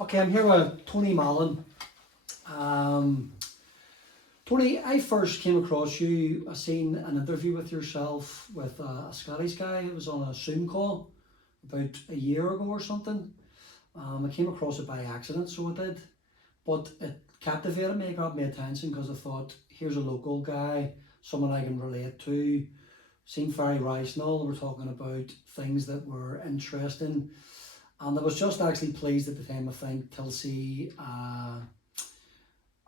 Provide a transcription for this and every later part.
Okay, I'm here with Tony Mallon. Tony, I first came across you. I seen an interview with yourself with a Scottish guy. It was on a Zoom call about a year ago or something. I came across it by accident, so I did. But it captivated me, it got my attention because I thought, here's a local guy, someone I can relate to. Seemed very rational. We're talking about things that were interesting. And I was just actually pleased at the time, I think, to see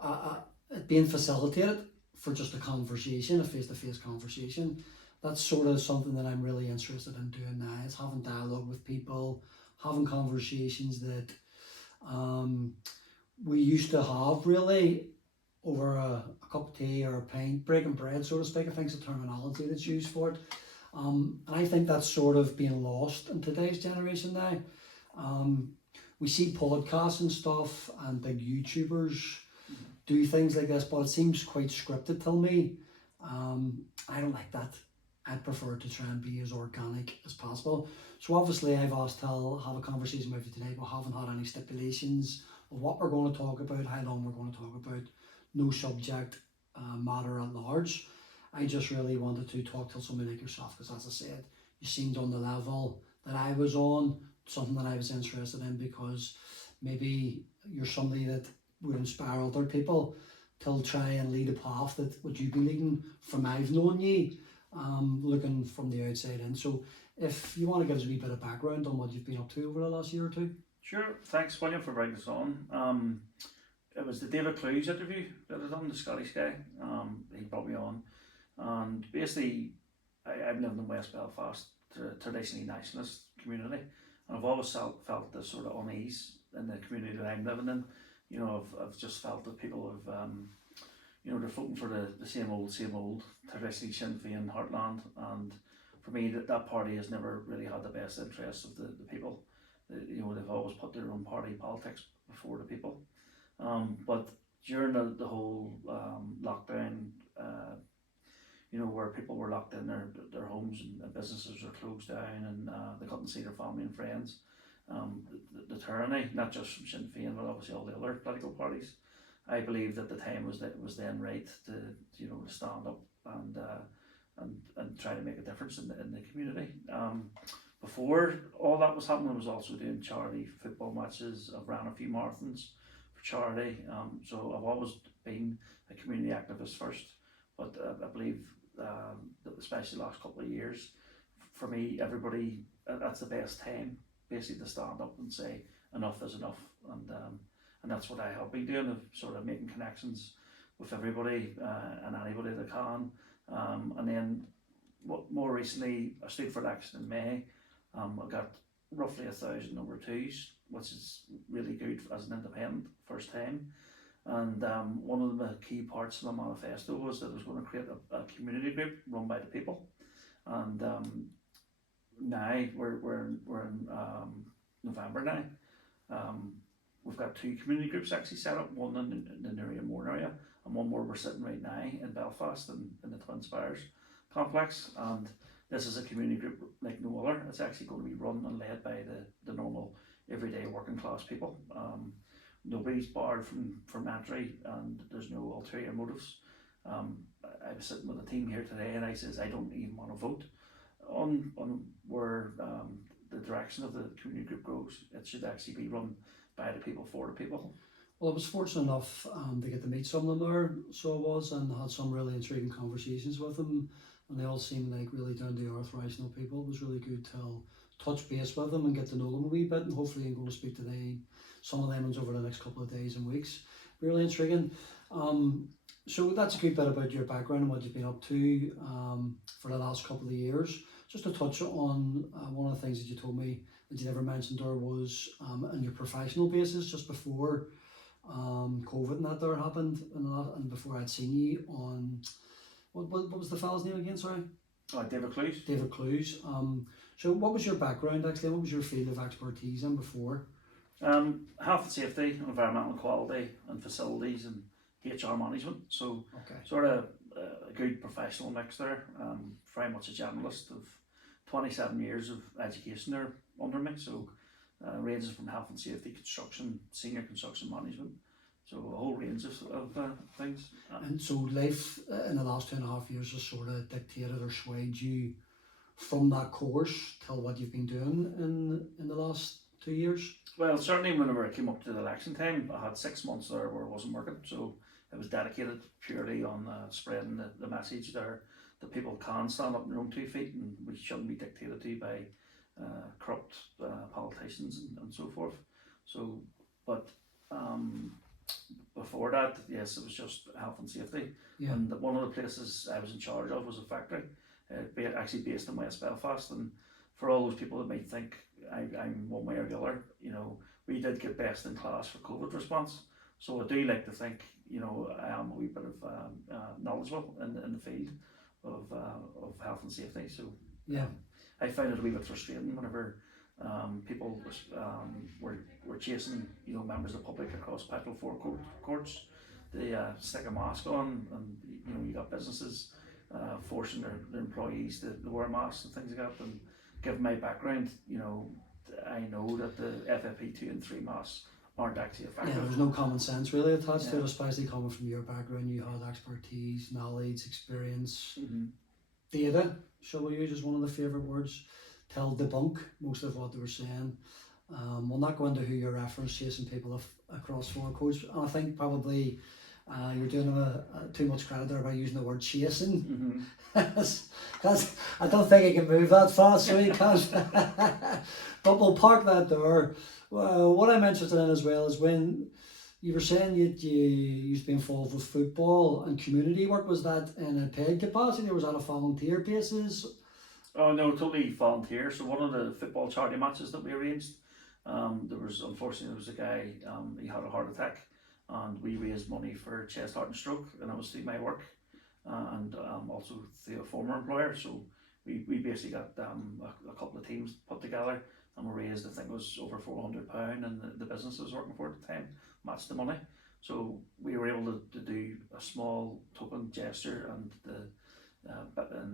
it being facilitated for just a conversation, a face-to-face conversation. That's sort of something that I'm really interested in doing now, is having dialogue with people, having conversations that we used to have really over a cup of tea or a pint, breaking bread, so to speak. I think it's a terminology that's used for it. And I think that's sort of being lost in today's generation now. We see podcasts and stuff and big YouTubers do things like this, but it seems quite scripted to me. I don't like that. I'd prefer to try and be as organic as possible. So obviously I've asked to have a conversation with you today, but haven't had any stipulations of what we're going to talk about, how long we're going to talk about, no subject matter at large. I just really wanted to talk to somebody like yourself, because as I said, you seemed on the level that I was on, something that I was interested in, because maybe you're somebody that would inspire other people to try and lead a path that would you be leading from I've known you, looking from the outside in. So if you want to give us a wee bit of background on what you've been up to over the last year or two. Sure, thanks William for bringing this on. It was the David Clues interview that I done, the Scottish guy. He brought me on, and basically I've lived in West Belfast, traditionally nationalist community, and I've always felt this sort of unease in the community that I'm living in. You know, I've just felt that people have, you know, they're voting for the same old, traditionally Sinn Féin heartland, and for me that party has never really had the best interests of the people. You know, they've always put their own party politics before the people. But during the whole lockdown, you know, where people were locked in their homes and businesses were closed down, and they couldn't see their family and friends, the tyranny, not just from Sinn Féin but obviously all the other political parties, I believe that the time was then right to, you know, to stand up and try to make a difference in the community. Before all that was happening, I was also doing charity football matches. I've ran a few marathons for charity. So I've always been a community activist first, but I believe that especially the last couple of years, for me, everybody, that's the best time basically to stand up and say enough is enough, and that's what I have been doing, of sort of making connections with everybody and anybody that can. And then more recently, I stood for election in May. I got roughly 1,000 number twos, which is really good as an independent, first time. And one of the key parts of my manifesto was that I was going to create a community group run by the people. And now we're in November now. We've got two community groups actually set up, one in the Newry and Mourne area, and one where we're sitting right now in Belfast in the Twin Spires complex. And this is a community group like no other. It's actually going to be run and led by the normal everyday working class people. Nobody's barred from entry, and there's no ulterior motives. I was sitting with a team here today, and I says I don't even want to vote on where the direction of the community group goes. It should actually be run by the people for the people. Well, I was fortunate enough to get to meet some of them there, so I was, and had some really intriguing conversations with them, and they all seemed like really down to earth, rational people. It was really good to touch base with them and get to know them a wee bit, and hopefully I'm going to speak to some of them over the next couple of days and weeks. Really intriguing. So that's a good bit about your background and what you've been up to for the last couple of years. Just to touch on one of the things that you told me that you never mentioned there was on your professional basis, just before COVID and that there happened, and before I'd seen you on, what was the fellow's name again, sorry? David Clues. David Clues. So what was your background actually? What was your field of expertise in before? Health and safety, environmental quality and facilities and HR management. So okay. Sort of a good professional mix there. Very much a generalist of 27 years of education there under me. So ranges from health and safety, construction, senior construction management. So a whole range of things. And so life in the last 2.5 years has sort of dictated or swayed you from that course till what you've been doing in the last 2 years? Well, certainly whenever I came up to the election time, I had 6 months there where I wasn't working. So it was dedicated purely on spreading the message there that people can stand up on their own 2 feet and we shouldn't be dictated to by corrupt politicians and so forth. So, but before that, yes, it was just health and safety. Yeah. And one of the places I was in charge of was a factory, actually based in West Belfast. And for all those people that might think I'm one way or the other, you know, we did get best in class for COVID response. So I do like to think, you know, I am a wee bit of knowledgeable in the field of health and safety. So yeah, I find it a wee bit frustrating whenever people were chasing, you know, members of the public across petrol forecourts. They stick a mask on, and you know, you got businesses forcing their employees to wear masks and things like that. And given my background, you know, I know that the FFP2 and 3 masks aren't actually effective. Yeah, there's no common sense really attached to it, especially coming from your background. You had expertise, knowledge, experience, data, shall we use as one of the favourite words, tell debunk most of what they were saying. We'll not go into who you reference chasing people across forecourts, and I think probably you're doing them too much credit there by using the word chasing, because I don't think you can move that fast, so you can't. But we'll park that there. What I'm interested in as well is when you were saying you used to be involved with football and community work. Was that in a paid capacity or was that a volunteer basis? Oh no, totally volunteer. So one of the football charity matches that we arranged, unfortunately there was a guy, he had a heart attack, and we raised money for chest, heart and stroke, and it was through my work and also through a former employer. So we basically got a couple of teams put together, and we raised, I think it was over £400, and the business I was working for at the time matched the money. So we were able to do a small token gesture, and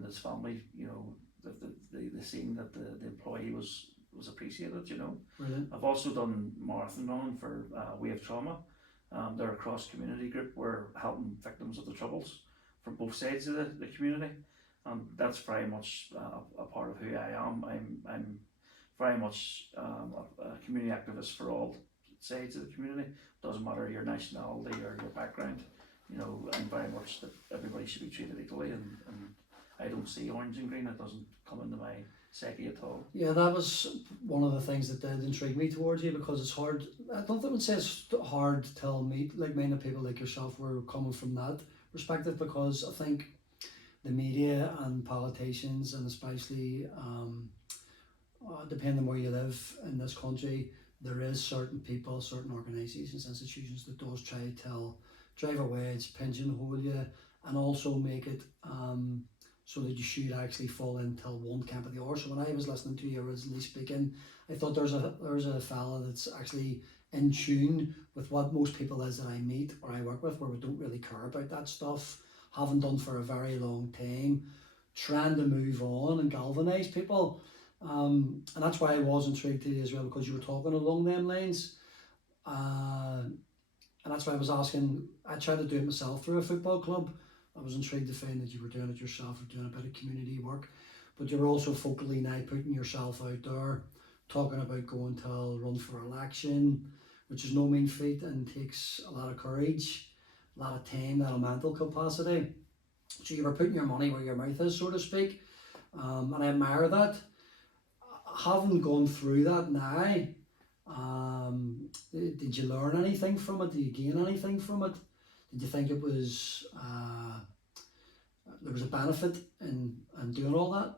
his family, you know, the seeing that the employee was appreciated, you know. Brilliant. I've also done marathon running for Wave Trauma. They're a cross community group. We're helping victims of the Troubles from both sides of the community, and that's very much a part of who I am. I'm very much a community activist for all sides of the community. Doesn't matter your nationality or your background. You know, I'm very much that everybody should be treated equally, and I don't see orange and green. It doesn't come into my psyche at all. Yeah, that was one of the things that did intrigue me towards you, because it's hard. I don't think I would say it's hard to tell me, like many people like yourself were coming from that perspective, because I think the media and politicians, and especially depending on where you live in this country, there is certain people, certain organisations, institutions that does try to drive a wedge, pigeonhole you, and also make it so that you should actually fall into one camp or the other. So when I was listening to you originally speaking, I thought there's a fella that's actually in tune with what most people is that I meet or I work with, where we don't really care about that stuff, haven't done for a very long time, trying to move on and galvanise people. And that's why I was intrigued today as well, because you were talking along them lines. And that's why I was asking. I tried to do it myself through a football club. I was intrigued to find that you were doing it yourself, or doing a bit of community work, but you're also focally now putting yourself out there, talking about going to run for election, which is no mean feat and takes a lot of courage, a lot of time, a lot of mental capacity. So you were putting your money where your mouth is, so to speak, and I admire that. Having gone through that now, did you learn anything from it? Did you gain anything from it? Did you think it was there was a benefit in doing all that?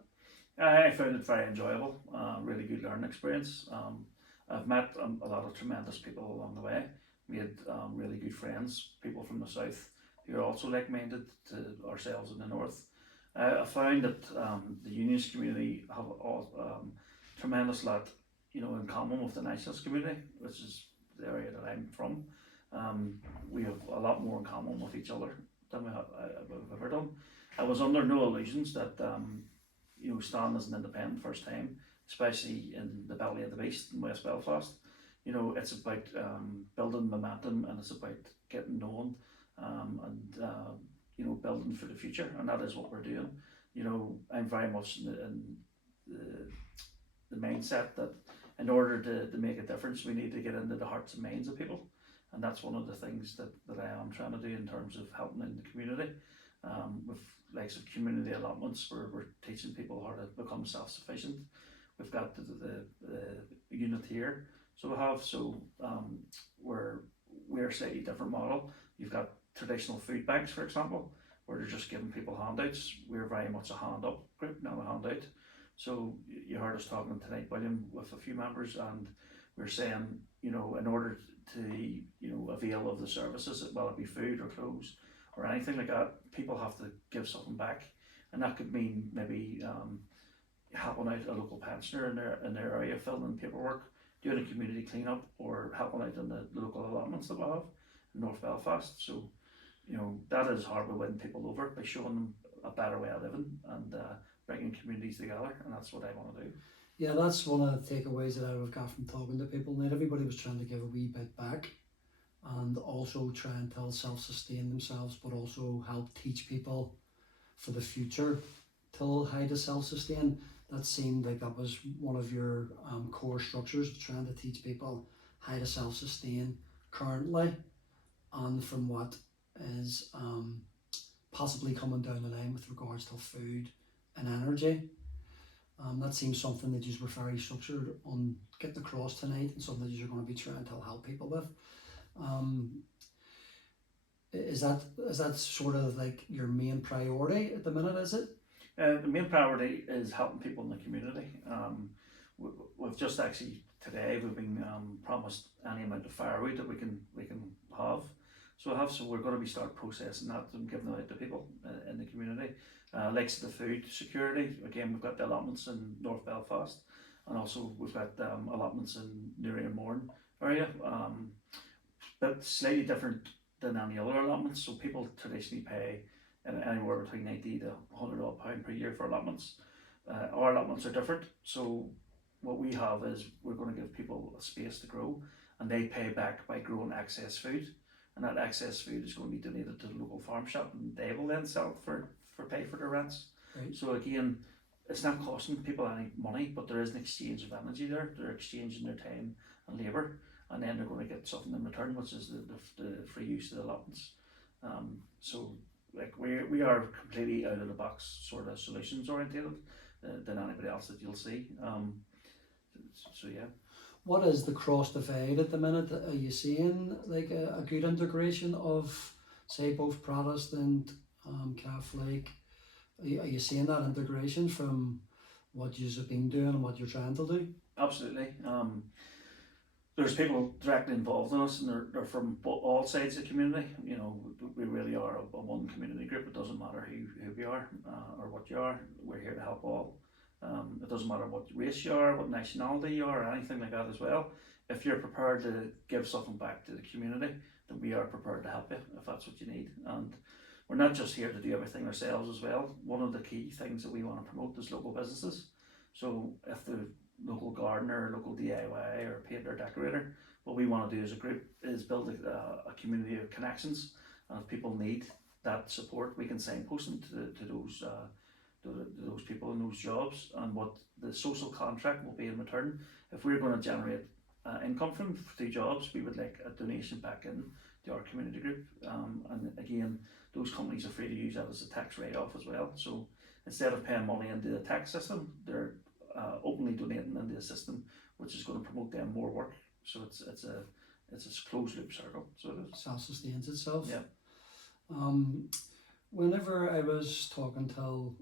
I found it very enjoyable, really good learning experience. I've met a lot of tremendous people along the way. We had really good friends, people from the south who are also like-minded to ourselves in the north. I found that the unionist community have tremendous lot, you know, in common with the nationalist community, which is the area that I'm from. We have a lot more in common with each other than we've ever done. I was under no illusions that, you know, standing as an independent first time, especially in the belly of the beast in West Belfast. You know, it's about building momentum, and it's about getting known, and you know, building for the future, and that is what we're doing. You know, I'm very much in the mindset that in order to make a difference, we need to get into the hearts and minds of people, and that's one of the things that I am trying to do in terms of helping in the community. With likes of community allotments, where we're teaching people how to become self-sufficient. We've got the unit here, so we have we're a slightly different model. You've got traditional food banks, for example, where they're just giving people handouts. We're very much a hand up group, not a handout. So you heard us talking tonight, William, with a few members, and we're saying, you know, in order to, you know, avail of the services, whether it be food or clothes or anything like that, people have to give something back, and that could mean maybe helping out a local pensioner in their area, filling in paperwork, doing a community cleanup, or helping out in the local allotments that we have in North Belfast. So, you know, that is how we win people over, by showing them a better way of living and bringing communities together, and that's what I want to do. Yeah, that's one of the takeaways that I would have got from talking to people. Not everybody was trying to give a wee bit back, and also try and tell self-sustain themselves, but also help teach people for the future till how to self-sustain. That seemed like that was one of your core structures, trying to teach people how to self-sustain currently, and from what is possibly coming down the line with regards to food and energy. That seems something that you were very structured on getting across tonight, and something that you're going to be trying to help people with. Is that sort of like your main priority at the minute, is it? The main priority is helping people in the community. We've just actually today we've been promised any amount of firewood that we can have. So we're going to be start processing that and giving it out to people in the community. Like the food security, again, we've got the allotments in North Belfast, and also we've got allotments in Newry and Mallon area, but slightly different than any other allotments. So people traditionally pay anywhere between 90 to £100 per year for allotments. Our allotments are different, so what we have is we're going to give people a space to grow, and they pay back by growing excess food, and that excess food is going to be donated to the local farm shop, and they will then sell it for pay for their rents. Right. So again, it's not costing people any money, but there is an exchange of energy there. They're exchanging their time and labour, and then they're going to get something in return, which is the free use of the allotments. So like we are completely out of the box sort of solutions orientated than anybody else that you'll see. So yeah. What is the cross divide at the minute? Are you seeing like a good integration of, say, both Protestant, Catholic? Are you seeing that integration from what you've been doing and what you're trying to do? Absolutely. There's people directly involved in us, and they're from all sides of the community. You know, we really are a one community group. It doesn't matter who we are or what you are. We're here to help all. It doesn't matter what race you are, what nationality you are, or anything like that as well. If you're prepared to give something back to the community, then we are prepared to help you if that's what you need. And we're not just here to do everything ourselves as well. One of the key things that we want to promote is local businesses. So if the local gardener, local DIY or painter, decorator, what we want to do as a group is build a community of connections, and if people need that support, we can signpost them to those people in those jobs, and what the social contract will be in return. If we're going to generate income from through jobs, we would like a donation back in to our community group, and again, those companies are free to use that as a tax write-off as well. So instead of paying money into the tax system, they're openly donating into the system, which is going to promote them more work. So it's a closed loop circle. So it is. Self-sustains itself. Yeah. Whenever I was talking to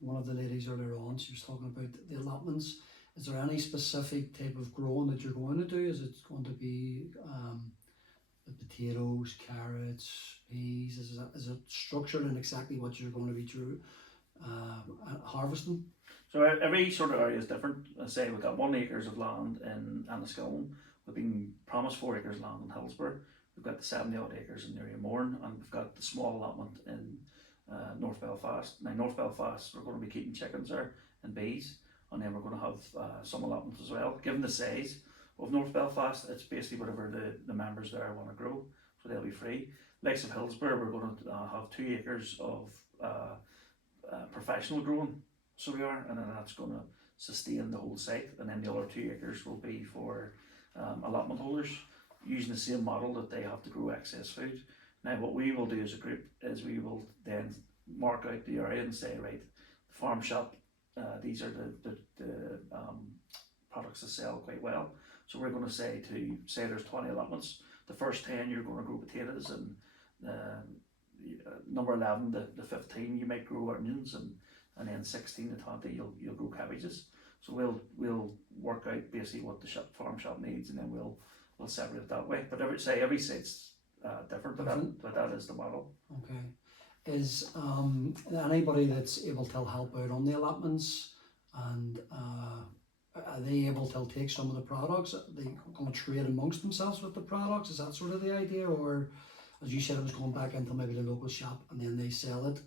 one of the ladies earlier on, she was talking about the allotments. Is there any specific type of growing that you're going to do? Is it going to be the potatoes, carrots, peas? Is it structured in exactly what you're going to be harvesting? So every sort of area is different. Let's say we've got 1 acre of land in Enniskillen. We've been promised 4 acres of land in Hillsborough. We've got the 70 odd acres in Newry and Mallon, and we've got the small allotment in North Belfast. Now North Belfast, we're going to be keeping chickens there and bees, and then we're going to have some allotments as well. Given the size of North Belfast, it's basically whatever the members there want to grow, so they'll be free. Likes of Hillsborough, we're going to have 2 acres of professional growing, so we are, and then that's going to sustain the whole site, and then the other 2 acres will be for allotment holders, using the same model that they have to grow excess food. Now what we will do as a group is we will then mark out the area and say, right, the farm shop, these are the products that sell quite well. So we're going to say there's 20 allotments. The first 10 you're going to grow potatoes, and number 11 the 15 you might grow onions, and then 16 to 20 you'll grow cabbages. So we'll work out basically what the farm shop needs, and then we'll separate it that way. But every site's different, but that is the model. Okay. Is anybody that's able to help out on the allotments, and are they able to take some of the products? Are they going to trade amongst themselves with the products? Is that sort of the idea? Or, as you said, it was going back into maybe the local shop, and then they sell it,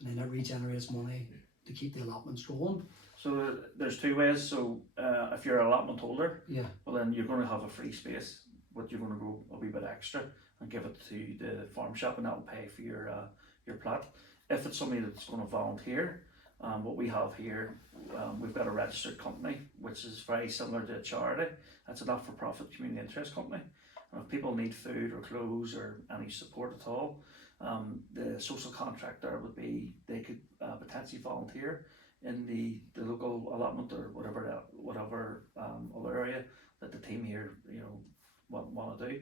and then it regenerates money to keep the allotments going? So there's 2 ways. So if you're an allotment holder, yeah, well then you're going to have a free space, but you're going to grow a wee bit extra and give it to the farm shop, and that'll pay for your plot. If it's somebody that's going to volunteer, what we have here, we've got a registered company, which is very similar to a charity. That's a not-for-profit community interest company. And if people need food or clothes or any support at all, the social contract there would be they could potentially volunteer in the local allotment or whatever other area that the team here want to do.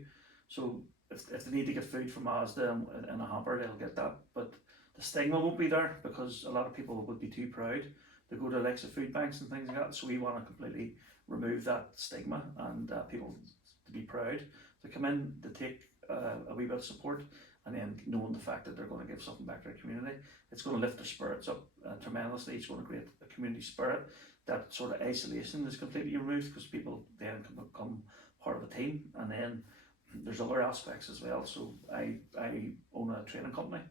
So if they need to get food from Asda in a hamper, they'll get that. But the stigma won't be there, because a lot of people would be too proud to go to the likes of food banks and things like that. So we want to completely remove that stigma, and people to be proud to come in, to take a wee bit of support, and then knowing the fact that they're going to give something back to their community. It's going to lift their spirits up tremendously. It's going to create a community spirit. That sort of isolation is completely removed, because people then can become part of a team. And then there's other aspects as well. So I own a training company.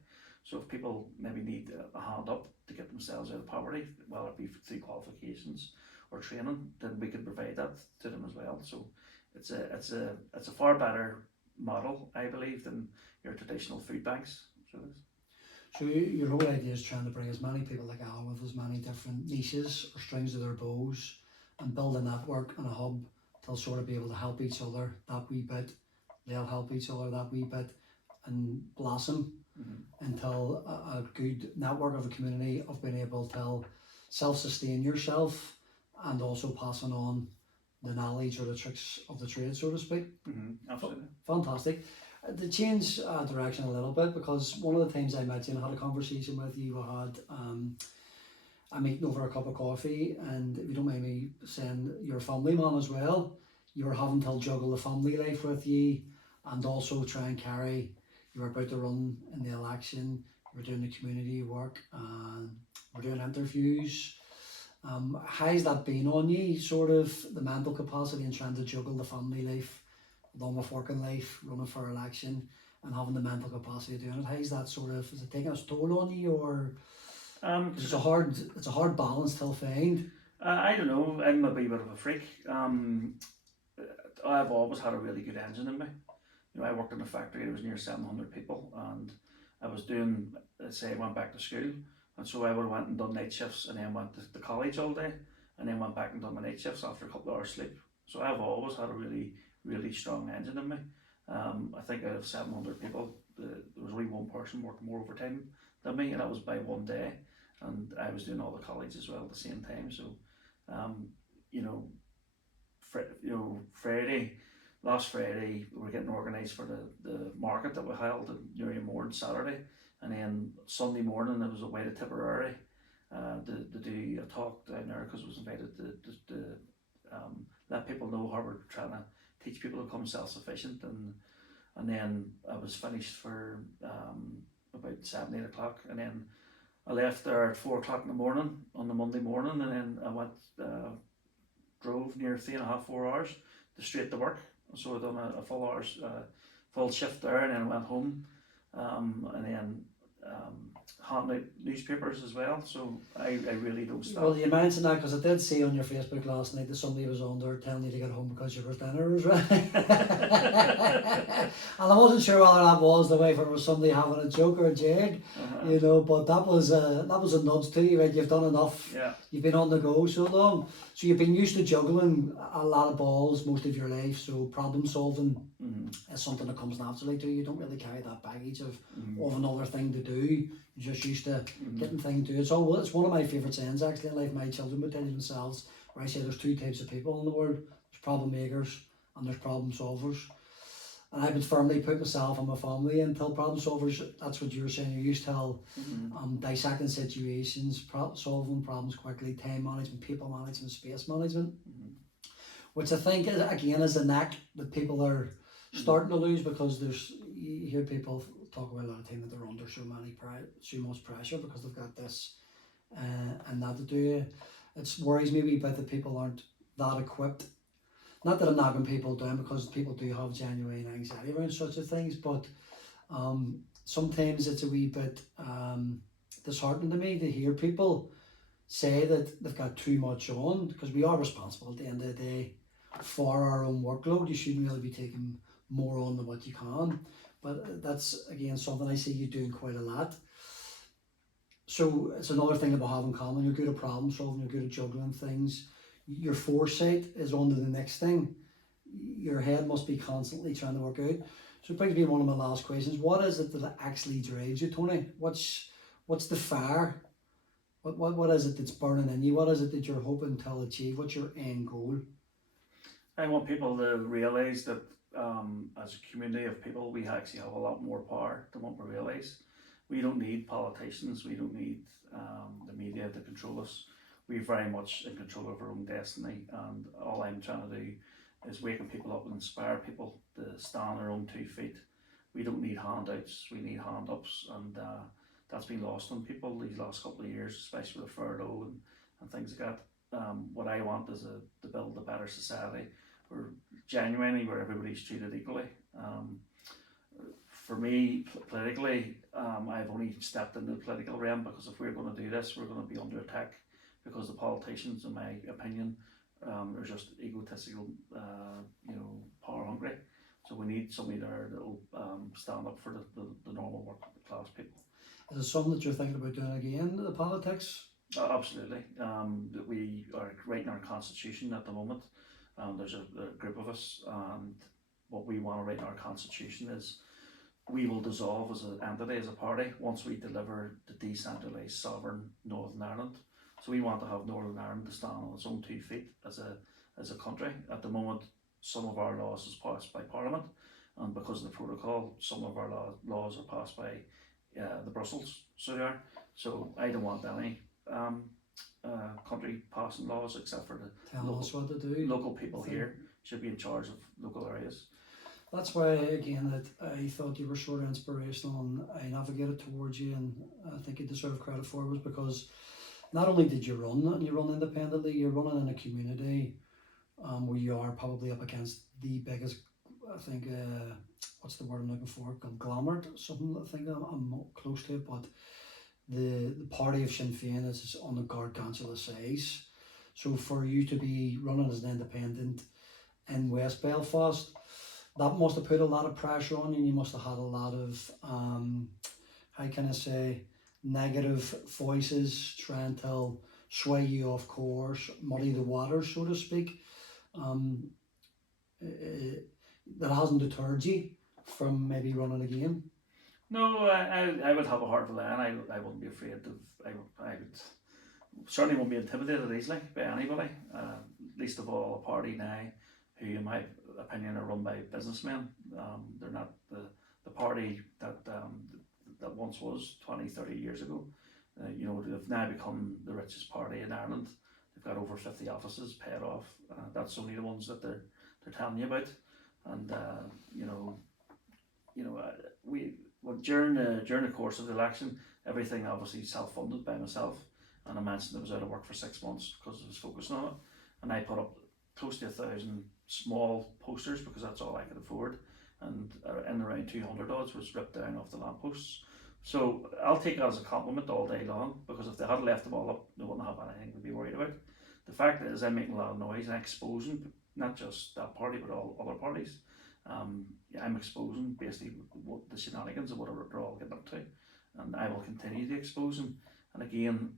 So if people maybe need a hand up to get themselves out of poverty, whether it be through qualifications or training, then we can provide that to them as well. So it's a far better model, I believe, than your traditional food banks. So your whole idea is trying to bring as many people like Al with as many different niches or strings to their bows, and build a network and a hub to sort of be able to help each other that wee bit. They'll help each other that wee bit, and blossom until a good network of a community of being able to self-sustain yourself, and also passing on the knowledge or the tricks of the trade, so to speak. Absolutely. Fantastic. To change direction a little bit, because one of the times I met you and had a conversation with you, we had a meeting over a cup of coffee, and if you don't mind me saying, you're a family man as well. You were having to juggle the family life with you, and also try and carry, you were about to run in the election, you were doing the community work, and we're doing interviews. How's that been on you, sort of the mental capacity and trying to juggle the family life along with working life, running for election, and having the mental capacity of doing it? How's that sort of, is it taking its toll on you, or it's a hard balance to find? I don't know, I'm a wee bit of a freak. I've always had a really good engine in me. I worked in a factory, there was near 700 people, and I was doing, let's say I went back to school, and so I would have went and done night shifts, and then went to college all day, and then went back and done my night shifts after a couple of hours sleep. So I've always had a really, really strong engine in me. I think out of 700 people, there was only one person working more overtime than me, and that was by one day, and I was doing all the college as well at the same time. So last Friday we were getting organised for the market that we held in Newry on Saturday, and then Sunday morning it was away to Tipperary to do a talk down there, because I was invited to let people know how we're trying to teach people to become self-sufficient, and then I was finished for about 7-8 o'clock, and then I left there at 4 o'clock in the morning on the Monday morning, and then I went drove near 3.5-4 hours to straight to work. So I done a full shift there, and then I went home, and then handing out newspapers as well. So I really don't stop. Well, you mentioned that because I did see on your Facebook last night that somebody was on there telling you to get home because your dinner was ready. And I wasn't sure whether that was the way for was somebody having a joke or a jig, you know. But that was a nudge to you, right? You've done enough. Yeah. You've been on the go so long, so you've been used to juggling a lot of balls most of your life. So problem solving is something that comes naturally to you. You don't really carry that baggage of another thing to do. You're just used to getting things to do. So it's one of my favourite sayings actually in life. My children would tell you themselves, where I say there's two types of people in the world. There's problem makers and there's problem solvers. And I would firmly put myself and my family into problem solvers. That's what you were saying. You used to dissecting situations, solving problems quickly, time management, people management, space management. Which I think is, again, is a knack that people are starting to lose, because you hear people talk about a lot of time that they're under so much pressure because they've got this and that to do. It worries me a wee bit that people aren't that equipped. Not that I'm knocking people down, because people do have genuine anxiety around such things, but sometimes it's a wee bit disheartening to me to hear people say that they've got too much on, because we are responsible at the end of the day for our own workload. You shouldn't really be taking more on than what you can, but that's again something I see you doing quite a lot. So it's another thing about having common. You're good at problem solving, you're good at juggling things. Your foresight is on to the next thing. Your head must be constantly trying to work out. So it brings me to one of my last questions. What is it that actually drives you, Tony? What's the fire? What is it that's burning in you? What is it that you're hoping to achieve? What's your end goal? I want people to realise that as a community of people, we actually have a lot more power than what we realise. We don't need politicians, we don't need the media to control us. We're very much in control of our own destiny, and all I'm trying to do is waking people up and inspire people to stand on their own 2 feet. We don't need handouts, we need hand-ups, and that's been lost on people these last couple of years, especially with the furlough and things like that. What I want is to build a better society where everybody's treated equally. For me, politically, I've only stepped into the political realm because if we're going to do this, we're going to be under attack, because the politicians, in my opinion, are just egotistical, power hungry. So we need somebody there that will stand up for the normal working class people. Is it something that you're thinking about doing again, the politics? Absolutely. That we are writing our constitution at the moment. There's a group of us, and what we want to write in our constitution is we will dissolve as an entity, as a party, once we deliver the decentralised sovereign Northern Ireland. So we want to have Northern Ireland to stand on its own 2 feet as a country. At the moment, some of our laws is passed by Parliament, and because of the protocol, some of our laws are passed by the Brussels. So I don't want any country passing laws except for the local people here should be in charge of local areas. That's why, again, that I thought you were sort of inspirational and I navigated towards you, and I think you deserve credit for it, was because not only did you run, and you run independently, you're running in a community where you are probably up against the biggest, I think, what's the word I'm looking for, conglomerate, something I think I'm not close to it, but the party of Sinn Féin is on the gargantuan size. So for you to be running as an independent in West Belfast, that must have put a lot of pressure on you, and you must have had a lot of, how can I say, negative voices trying to sway you off course, muddy the waters, so to speak. That hasn't deterred you from maybe running again? No, I would have a heart of a lion. I wouldn't be afraid of, I would certainly won't be intimidated easily by anybody, least of all a party now who, in my opinion, are run by businessmen. They're not the party that once was 20, 30 years ago. They've now become the richest party in Ireland. They've got over 50 offices paid off. That's only the ones that they're telling you about. And during the course of the election, everything obviously self-funded by myself. And I mentioned I was out of work for 6 months because I was focusing on it. And I put up close to 1,000 small posters because that's all I could afford. And in around 200 odds was ripped down off the lampposts. So I'll take it as a compliment all day long, because if they had left them all up, they wouldn't have anything to be worried about. The fact is, I'm making a lot of noise and exposing not just that party but all other parties. Yeah, I'm exposing basically what the shenanigans of what they're all getting up to, and I will continue to expose them. And again,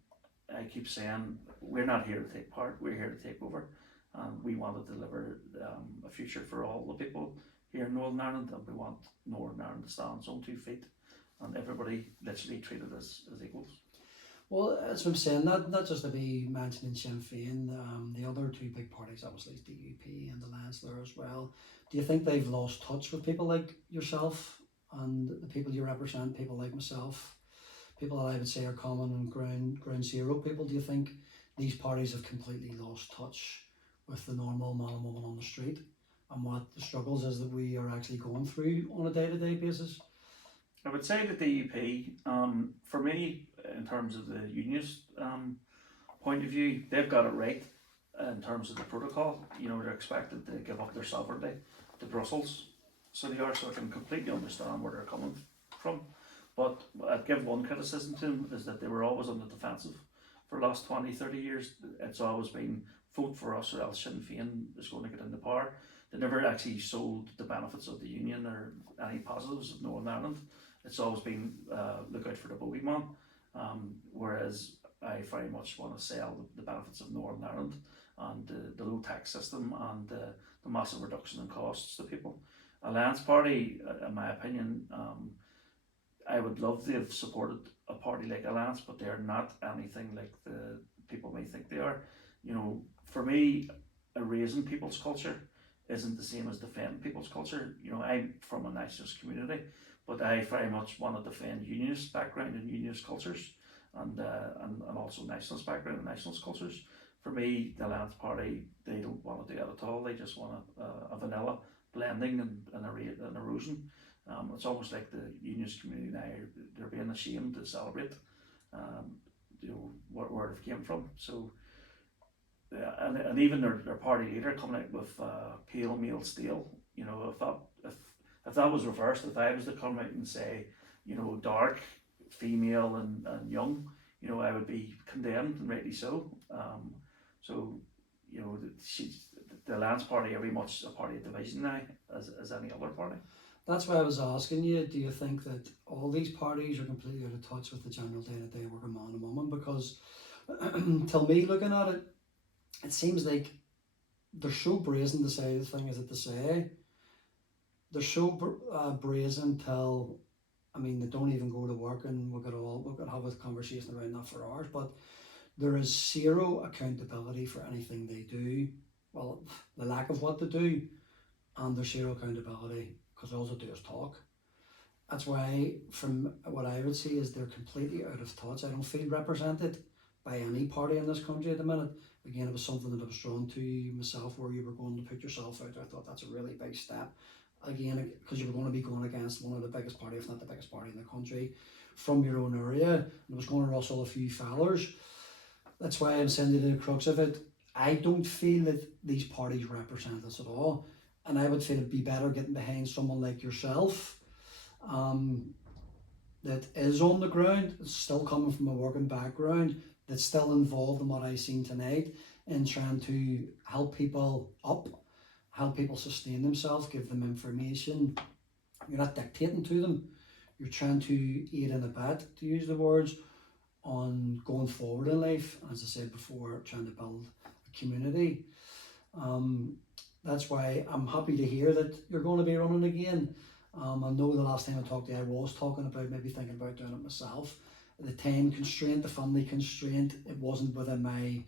I keep saying we're not here to take part; we're here to take over, and we want to deliver a future for all the people here in Northern Ireland, and we want Northern Ireland to stand on its own 2 feet, and everybody literally treated as equals. Well, as I'm saying, not just to be mentioning Sinn Féin, the other two big parties, obviously, is the DUP and the Alliance there as well. Do you think they've lost touch with people like yourself and the people you represent, people like myself, people that I would say are common and ground zero people? Do you think these parties have completely lost touch with the normal man and woman on the street and what the struggles is that we are actually going through on a day-to-day basis? I would say that the DUP, for me, in terms of the unionist point of view, they've got it right in terms of the protocol. You know, they're expected to give up their sovereignty to Brussels, so they are. So I can completely understand where they're coming from. But I'd give one criticism to them is that they were always on the defensive for the last 20, 30 years. It's always been vote for us or else Sinn Féin is going to get into power. They never actually sold the benefits of the union or any positives of Northern Ireland. It's always been look out for the bogeyman, whereas I very much want to sell the benefits of Northern Ireland and the low tax system and the massive reduction in costs to people. Alliance Party, in my opinion, I would love to have supported a party like Alliance, but they're not anything like the people may think they are. You know, for me, erasing people's culture isn't the same as defending people's culture. You know, I'm from a nationalist community, but I very much want to defend unionist background and unionist cultures, and also nationalist background and nationalist cultures. For me, the Alliance Party, they don't want to do that at all. They just want a vanilla blending and erosion. It's almost like the unionist community now, they're being ashamed to celebrate, you know, where they came from. So, and even their party leader coming out with pale male steel. You know, if that was reversed, if I was to come out and say, you know, dark, female and young, you know, I would be condemned, and rightly so. So, you know, the Alliance Party are very much a party of division now, as any other party. That's why I was asking you, do you think that all these parties are completely out of touch with the general day-to-day working man and woman? Because, to me, looking at it, it seems like they're so brazen to say the things that they say. They're so brazen till, I mean, they don't even go to work, and we could have a conversation around that for hours, but there is zero accountability for anything they do. Well, the lack of what they do, and there's zero accountability because all they do is talk. That's why, from what I would see, is they're completely out of touch. I don't feel represented by any party in this country at the minute. Again, it was something that I was drawn to myself, where you were going to put yourself out there. I thought that's a really big step. Again, because you were going to be going against one of the biggest party, if not the biggest party in the country, from your own area, and it was going to rustle a few fellers. That's why I'm saying to the crux of it, I don't feel that these parties represent us at all. And I would feel it'd be better getting behind someone like yourself, that is on the ground, still coming from a working background, that's still involved in what I've seen tonight, in trying to help people up, help people sustain themselves, give them information. You're not dictating to them. You're trying to aid and abet, to use the words, on going forward in life. As I said before, trying to build a community. That's why I'm happy to hear that you're going to be running again. I know the last time I talked to you, I was talking about maybe thinking about doing it myself. The time constraint, the family constraint, it wasn't within my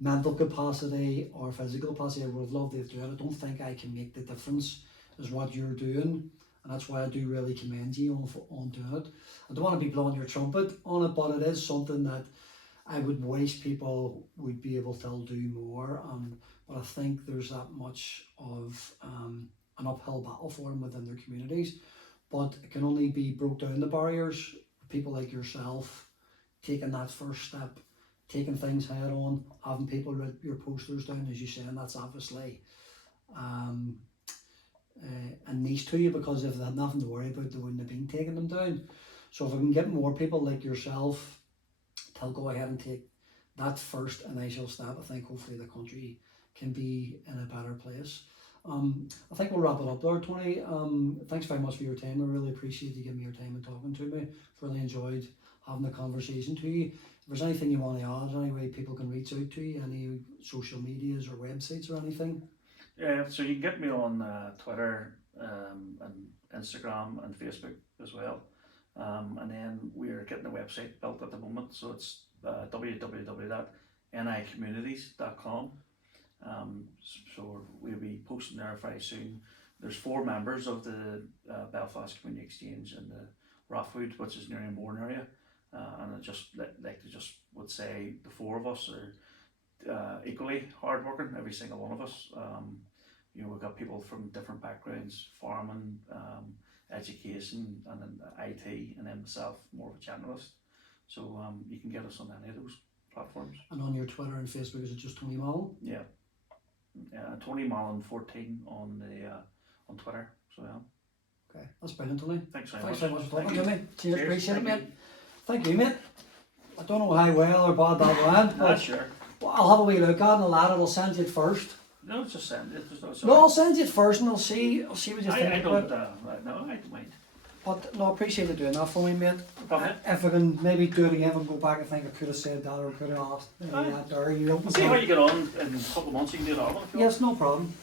mental capacity or physical capacity. I would have loved to do it. I don't think I can make the difference as what you're doing, and that's why I do really commend you on doing it. I don't want to be blowing your trumpet on it, but it is something that I would wish people would be able to do more. But I think there's that much of an uphill battle for them within their communities. But it can only be broke down the barriers. People like yourself taking that first step, taking things head on, having people write your posters down, as you say, and that's obviously a niche to you, because if they had nothing to worry about, they wouldn't have been taking them down. So if we can get more people like yourself to go ahead and take that first initial step, I think hopefully the country can be in a better place. I think we'll wrap it up there, Tony. Thanks very much for your time. I really appreciate you giving me your time and talking to me. Really enjoyed having the conversation to you. If there's anything you want to add, any way people can reach out to you, any social medias or websites or anything? Yeah, so you can get me on Twitter and Instagram and Facebook as well. And then we're getting a website built at the moment, so it's www.nicommunities.com. So we'll be posting there very soon. There's 4 members of the Belfast Community Exchange in the Rathwood, which is near Mourne area, and I just would say the 4 of us are equally hardworking, every single one of us. You know, we've got people from different backgrounds, farming, education, and then IT, and then myself, more of a generalist. So you can get us on any of those platforms. And on your Twitter and Facebook, is it just Tony Mallon? Yeah, Tony Mallon 14 on the on Twitter. So yeah. Okay, that's brilliant, Tony. Thanks very Thanks much. very much for talking Thank to you. me. Cheers, appreciate it, Thank mate. Thank you, mate. I don't know how well or bad that went, but Sure. I'll have a wee look at it, and a lad will send you it first. No, just send it. No, I'll send you it first, and I'll see what you think I about it. don't. No, I don't mind. But no, I appreciate you doing that for me, mate. Problem. If I can maybe do it again and go back and think I could have said that or could have asked maybe Aye. that or you know. See how you get on in a couple of months. You can do that one if you want. Yes, no problem.